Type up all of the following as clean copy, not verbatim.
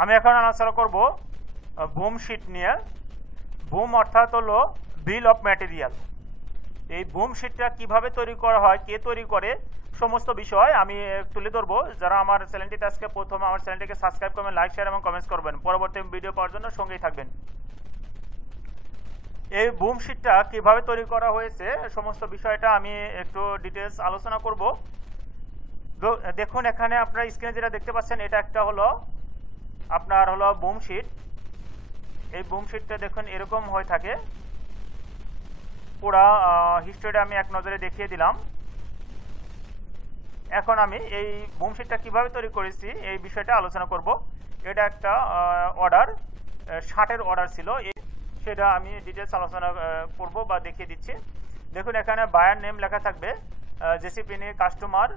আমি এখন আলোচনা করব বুম শিট নিয়ে। বুম অর্থাৎ হলো বিল অফ ম্যাটেরিয়াল। এই বুম শিটটা কিভাবে তৈরি করা হয়, কে তৈরি করে, সমস্ত বিষয় আমি তুলে ধরবো। যারা আমার চ্যানেলটিতে আজকে প্রথম, আমার চ্যানেলটিকে সাবস্ক্রাইব করবেন, লাইক শেয়ার এবং কমেন্টস করবেন। পরবর্তী ভিডিও পাওয়ার জন্য সঙ্গেই থাকবেন। এই বুম শিটটা কিভাবে তৈরি করা হয়েছে সমস্ত বিষয়টা আমি একটু ডিটেলস আলোচনা করব। দেখুন এখানে আপনার স্ক্রিনে যেটা দেখতে পাচ্ছেন এটা একটা হলো আপনার হলো বুম শিট। এই বুম শিটটা দেখুন এরকম হয়ে থাকে। পুরা হিস্ট্রিটা আমি এক নজরে দেখিয়ে দিলাম। এখন আমি এই বুম শিটটা কিভাবে তৈরি করেছি এই বিষয়টা আলোচনা করব। এটা একটা অর্ডার, 60-এর অর্ডার ছিল, সেটা আমি ডিটেলস আলোচনা করব বা দেখিয়ে দিচ্ছি। দেখুন এখানে বায়ার নেম লেখা থাকবে, জেসিপিনি কাস্টমার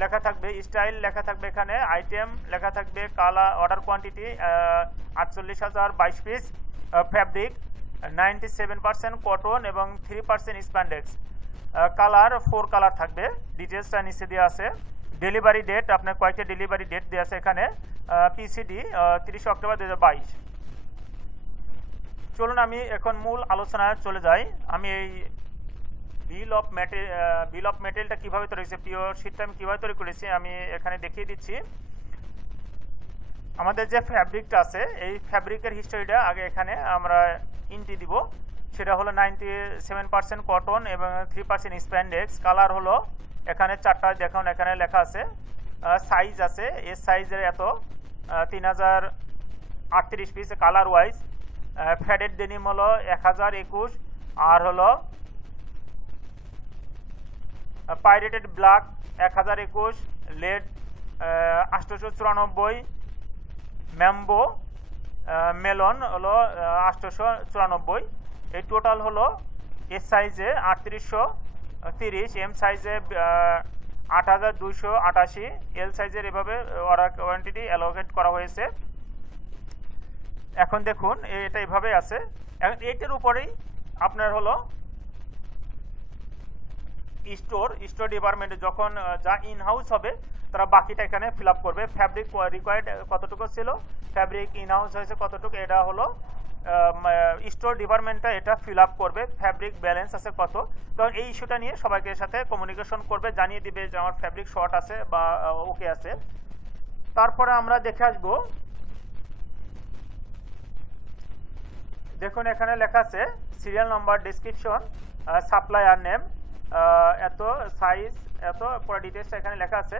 লেখা থাকবে, স্টাইল লেখা থাকবে, এখানে আইটেম লেখা থাকবে, colour, order quantity 48,022 piece, fabric 97% cotton এবং 3% স্প্যান্ডেক্স, কালার 4 কালার থাকবে, ডিটেলসটা নিচে দেওয়া আছে। ডেলিভারি ডেট আপনার কয়েকটা ডেলিভারি ডেট দেওয়া আছে এখানে, পিসিডি 30 অক্টোবর 2022। চলুন আমি এখন মূল আলোচনায় চলে যাই। আমি এই বিল অফ ম্যাটেরিয়ালটা কীভাবে তৈরি হয়েছে, পিওর শিটটা আমি কীভাবে তৈরি করেছি আমি এখানে দেখিয়ে দিচ্ছি। আমাদের যে ফ্যাব্রিকটা আছে এই ফ্যাব্রিকের হিস্টোরিটা আগে এখানে আমরা ইন্টি দিব। সেটা হলো 97% কটন এবং 3% স্প্যান্ডেক্স। কালার হলো এখানে 4টা, দেখুন এখানে লেখা আছে। সাইজ আছে, এর সাইজের এত 3038 piece colour wise. Faded denim হলো 1021, আর হলো pirated black 1021, lead 894, mambo melon হলো 894। এই টোটাল হলো এস সাইজে 3830, এম সাইজে 8288, এল সাইজের এভাবে অর্ডার কোয়ান্টিটি অ্যালোকেট করা হয়েছে। এখন দেখুন এটা এভাবে আছে। এখন এইটার উপরেই আপনার হলো স্টোর ডিপার্টমেন্টে যখন যা ইন হাউস হবে তারা বাকিটা এখানে ফিল আপ করবে। ফ্যাব্রিক রিকোয়ার্ড কতটুকু ছিল, ফ্যাব্রিক ইন হাউস হয়েছে কতটুকু, এটা হলো স্টোর ডিপার্টমেন্টটা এটা ফিল আপ করবে। ফ্যাব্রিক ব্যালেন্স আছে কত, তো এই ইস্যুটা নিয়ে সবাইকে সাথে কমিউনিকেশন করবে, জানিয়ে দিবে যে আমার ফ্যাব্রিক শর্ট আছে বা ওকে আছে। তারপরে আমরা দেখে আসবো, দেখুন এখানে লেখা আছে serial number, description, supplier name, এত সাইজ, এত পুরো ডিটেলসটা এখানে লেখা আছে।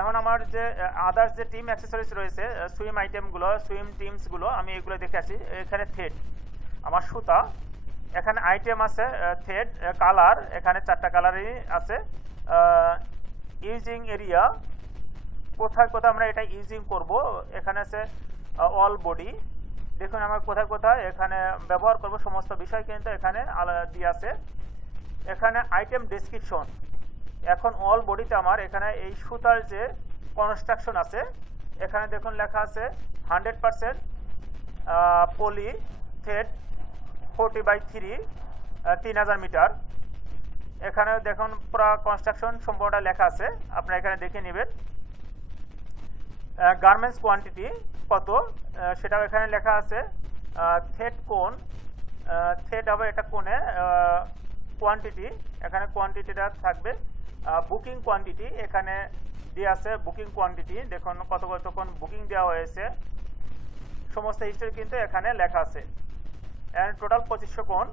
এখন আমার যে আদার্স যে টিম অ্যাক্সেসরিজ রয়েছে, সুইম আইটেমগুলো, সুইম টিমসগুলো আমি এগুলো দেখে আসি। এখানে থ্রেড, আমার সুতা, এখানে আইটেম আছে, থ্রেড, কালার, এখানে 4টা কালারই আছে। ইউজিং এরিয়া, কোথায় কোথায় আমরা এটা ইউজিং করব, এখানে আছে অল বডি। দেখুন আমার কোথায় কোথায় এখানে ব্যবহার করব সমস্ত বিষয় কিন্তু এখানে দিয়ে আছে। এখানে আইটেম ডেসক্রিপশন, এখন অল বডিতে আমার এখানে এই সুতার যে কনস্ট্রাকশন আছে এখানে দেখুন লেখা আছে 100% পলি থ্রেড 40/3, 3000 মিটার। এখানে দেখুন পুরো কনস্ট্রাকশন সম্পূর্ণটা লেখা আছে, আপনারা এখানে দেখে নেবেন। গার্মেন্টস কোয়ান্টিটি কত সেটাও এখানে লেখা আছে। থ্রেড কোন, থ্রেড হবে এটা কোণে, কোয়ান্টিটি এখানে কোয়ান্টিটিটা থাকবে। বুকিং কোয়ান্টিটি এখানে দিয়ে আছে, বুকিং কোয়ান্টিটি দেখুন কত কতক্ষণ বুকিং দেওয়া হয়েছে, সমস্ত হিস্ট্রি কিন্তু এখানে লেখা আছে। এন্ড টোটাল 2500 কোণ।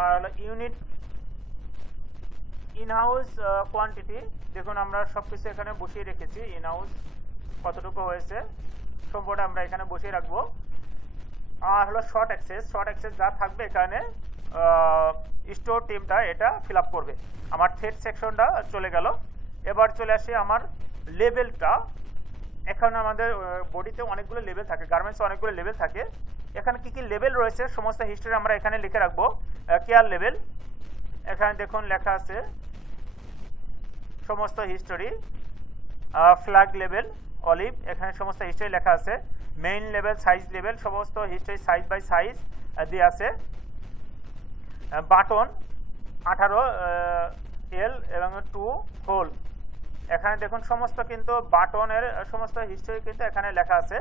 আর ইউনিট ইনহাউস কোয়ান্টিটি দেখুন আমরা সব কিছু এখানে বসিয়ে রেখেছি, ইনহাউস কতটুকু হয়েছে সম্পূর্ণ আমরা এখানে বসিয়ে রাখবো। আর হলো শর্ট অ্যাক্সেস, যা থাকবে এখানে স্টোর টিমটা এটা ফিল আপ করবে। আমার থ্রেড সেকশনটা চলে গেল। এবার চলে আসি আমার লেভেলটা। এখন আমাদের বডিতে অনেকগুলো লেভেল থাকে, গার্মেন্টসে অনেকগুলো লেভেল থাকে। এখানে কি কি লেভেল রয়েছে সমস্ত হিস্ট্রি আমরা এখানে লিখে রাখবো। কেয়ার লেভেল, এখানে দেখুন লেখা আছে সমস্ত হিস্টোরি। ফ্ল্যাগ লেভেল, অলিভ, এখানে সমস্ত হিস্ট্রি লেখা আছে। মেইন লেভেল, সাইজ লেভেল, সমস্ত হিস্ট্রি সাইজ বাই সাইজ দিয়ে আছে। বাটন 18 এল এবং 2 হোল, এখানে দেখুন সমস্ত কিন্তু বাটনের সমস্ত হিস্ট্রি কিন্তু এখানে লেখা আছে।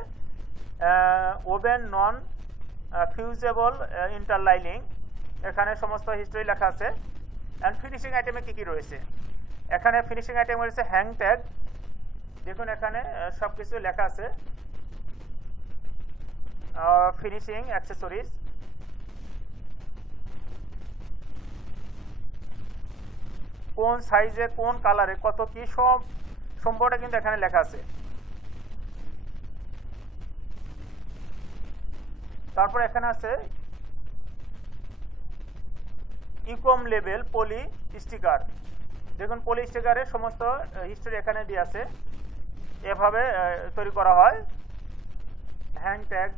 ওভেন নন ফিউজেবল ইন্টারলাইনিং, এখানে সমস্ত হিস্ট্রি লেখা আছে। অ্যান্ড ফিনিশিং আইটেমে কী কী রয়েছে, এখানে ফিনিশিং আইটেম রয়েছে হ্যাং ট্যাগ, দেখুন এখানে সব কিছু লেখা আছে। ফিনিশিং অ্যাক্সেসরিজ, কোন সাইজে কোন কালারে কত কি সব সম্পর্কটা কিন্তু এখানে লেখা আছে। তারপর এখানে আছে ইকম লেবেল পলি স্টিকার, দেখুন পলি স্টিকারের সমস্ত হিস্ট্রি এখানে দিয়ে আছে, এভাবে তৈরি করা হয়। হ্যাং ট্যাগ,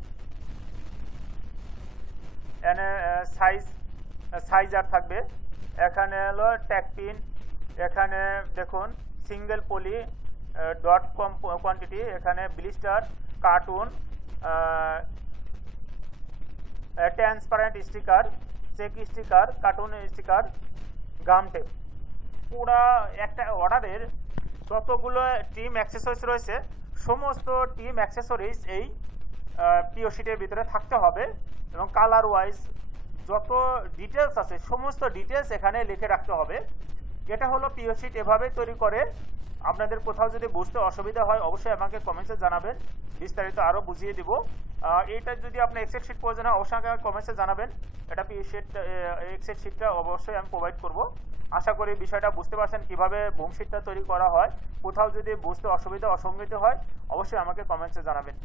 এখানে সাইজার থাকবে, এখানে হলো ট্যাগ পিন, এখানে দেখুন সিঙ্গেল পলি ডট কম কোয়ান্টিটি, এখানে blister, carton, transparent sticker, check sticker, carton sticker, gum tape. পুরা একটা অর্ডারের যতগুলো টিম অ্যাক্সেসরিজ রয়েছে সমস্ত টিম অ্যাক্সেসরিজ এই পিও শিটের ভিতরে থাকতে হবে, এবং কালার ওয়াইজ যত ডিটেলস আছে সমস্ত ডিটেলস এখানে লিখে রাখতে হবে। এটা হলো পিও শিট, এভাবে তৈরি করে। আপনাদের কোথাও যদি বুঝতে অসুবিধা হয় অবশ্যই আমাকে কমেন্টসে জানাবেন, বিস্তারিত আরও বুঝিয়ে দিব। এইটা যদি আপনার এক্সেল শিট প্রয়োজন হয় অবশ্যই আমাকে কমেন্টসে জানাবেন, এটা পিও শিট এক্সেল শিটটা অবশ্যই আমি প্রোভাইড করব। আশা করি বিষয়টা বুঝতে পারছেন কীভাবে বুম শিটটা তৈরি করা হয়। কোথাও যদি বুঝতে অসুবিধা অসঙ্গতি হয় অবশ্যই আমাকে কমেন্টসে জানাবেন।